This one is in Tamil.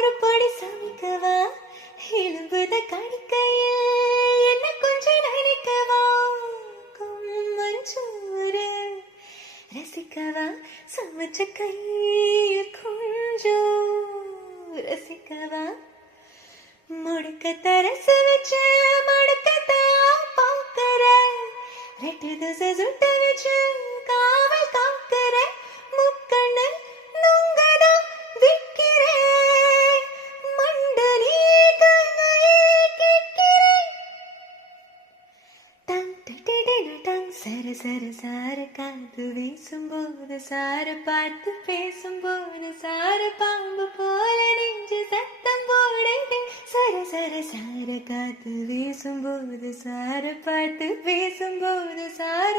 ஒரு பொடி சமைக்கவா, எலும்புத கணிக்கையில் என்ன கொஞ்சம் நினைக்கவா, கும்மஞ்சூறு ரசிக்கவா, சமைச்ச கையில் கொஞ்சம் ரசிக்கவா, முடுக்க தரசு வச்சு மடுக்கத்தான் பார்க்கிற, ரெட்டு திசை சுட்ட வச்சு காவல் காக்கிற, முக்கண்ணு நுங்கதான் விற்கிறேன், மண்டலி கங்கையே கேட்கிறேன். டங் டிடிடிடு டங் சர சர சார காத்து வீசும்போது சார பார்த்து பேசும்போது சார பாம்பு போல நெஞ்சு சத்தம் போடுது. சர சர சார காத்து வீசும்போது சார பார்த்து பேசும்போது சார